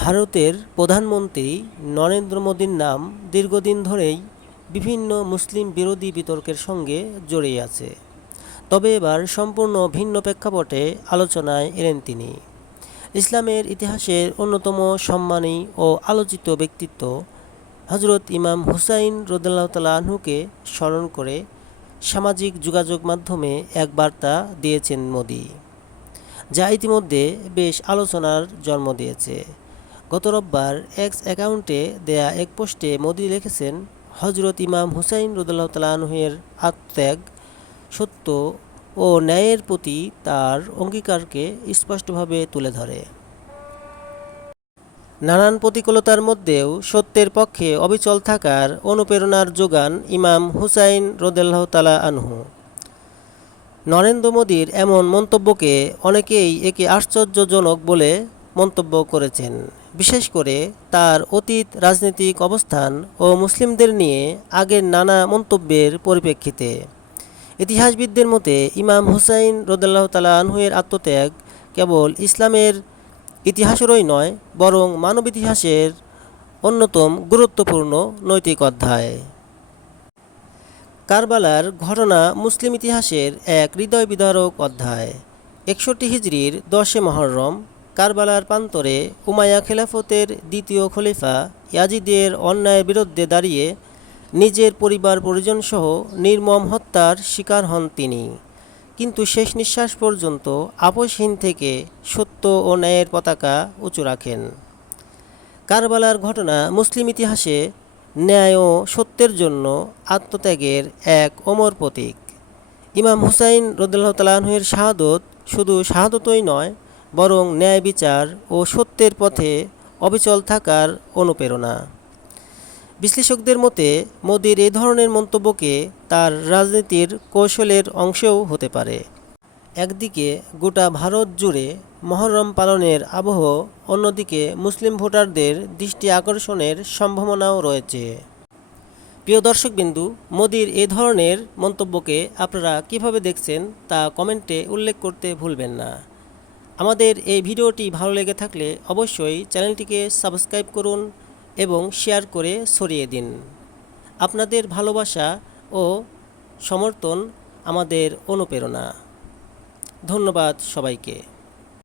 ভারতের প্রধানমন্ত্রী নরেন্দ্র মোদীর নাম দীর্ঘদিন ধরেই বিভিন্ন মুসলিম বিরোধী বিতর্কের সঙ্গে জড়িয়ে আছে। তবে এবার সম্পূর্ণ ভিন্ন প্রেক্ষাপটে আলোচনায় এলেন তিনি। ইসলামের ইতিহাসের অন্যতম সম্মানী ও আলোচিত ব্যক্তিত্ব হজরত ইমাম হুসাইন রদুল্লাহ তালা স্মরণ করে সামাজিক যোগাযোগ মাধ্যমে এক বার্তা দিয়েছেন মোদি, যা ইতিমধ্যে বেশ আলোচনার জন্ম দিয়েছে। গত রোববার এক্স অ্যাকাউন্টে দেয়া এক পোস্টে মোদি লিখেছেন হজরত ইমাম হুসাইন রদুল্লাহ তালাহের আত্মত্যাগ সত্য ও ন্যায়ের প্রতি তার অঙ্গীকারকে স্পষ্টভাবে তুলে ধরে। নানান প্রতিকূলতার মধ্যেও সত্যের পক্ষে অবিচল থাকার অনুপ্রেরণার যোগান ইমাম হুসাইন রদেল্লাহ তালা আনহু। নরেন্দ্র মোদীর এমন মন্তব্যকে অনেকেই একে আশ্চর্যজনক বলে মন্তব্য করেছেন। বিশেষ করে তার অতীত, রাজনৈতিক অবস্থান ও মুসলিমদের নিয়ে আগের নানা মন্তব্যের পরিপ্রেক্ষিতে। ইতিহাসবিদদের মতে, ইমাম হুসাইন রদুল্লাহ তালা আনহুয়ের আত্মত্যাগ কেবল ইসলামের ইতিহাসেরই নয়, বরং মানব ইতিহাসের অন্যতম গুরুত্বপূর্ণ নৈতিক অধ্যায়। কারবালার ঘটনা মুসলিম ইতিহাসের এক হৃদয় বিদারক অধ্যায়। একষট্টি হিজড়ির দশে মহরম কারবালার প্রান্তরে উমায়া খেলাফতের দ্বিতীয় খলিফা ইয়াজিদের অন্যায়ের বিরুদ্ধে দাঁড়িয়ে নিজের পরিবার পরিজনসহ নির্মম হত্যার শিকার হন তিনি। কিন্তু শেষ নিঃশ্বাস পর্যন্ত আপোষহীন থেকে সত্য ও ন্যায়ের পতাকা উঁচু রাখেন। কারবালার ঘটনা মুসলিম ইতিহাসে ন্যায় ও সত্যের জন্য আত্মত্যাগের এক অমর প্রতীক। ইমাম হুসাইন রদুল্লাহ তালাহের শাহাদত শুধু শাহাদতই নয় বরং ন্যায় বিচার ও সত্যের পথে অবিচল থাকার অনুপ্রেরণা। বিশ্লেষকদের মতে, মোদির এ ধরনের মন্তব্যকে তার রাজনীতির কৌশলের অংশও হতে পারে। একদিকে, গোটা ভারত জুড়ে মহরম পালনের আবহ, অন্যদিকে মুসলিম ভোটারদের দৃষ্টি আকর্ষণের সম্ভাবনাও রয়েছে। প্রিয় দর্শকবিন্দু, মোদির এ ধরনের মন্তব্যকে আপনারা কীভাবে দেখছেন তা কমেন্টে উল্লেখ করতে ভুলবেন না। আমাদের এই ভিডিওটি ভালো লেগে থাকলে অবশ্যই চ্যানেলটিকে সাবস্ক্রাইব করুন এবং শেয়ার করে ছড়িয়ে দিন। আপনাদের ভালোবাসা ও সমর্থন আমাদের অনুপ্রেরণা। ধন্যবাদ সবাইকে।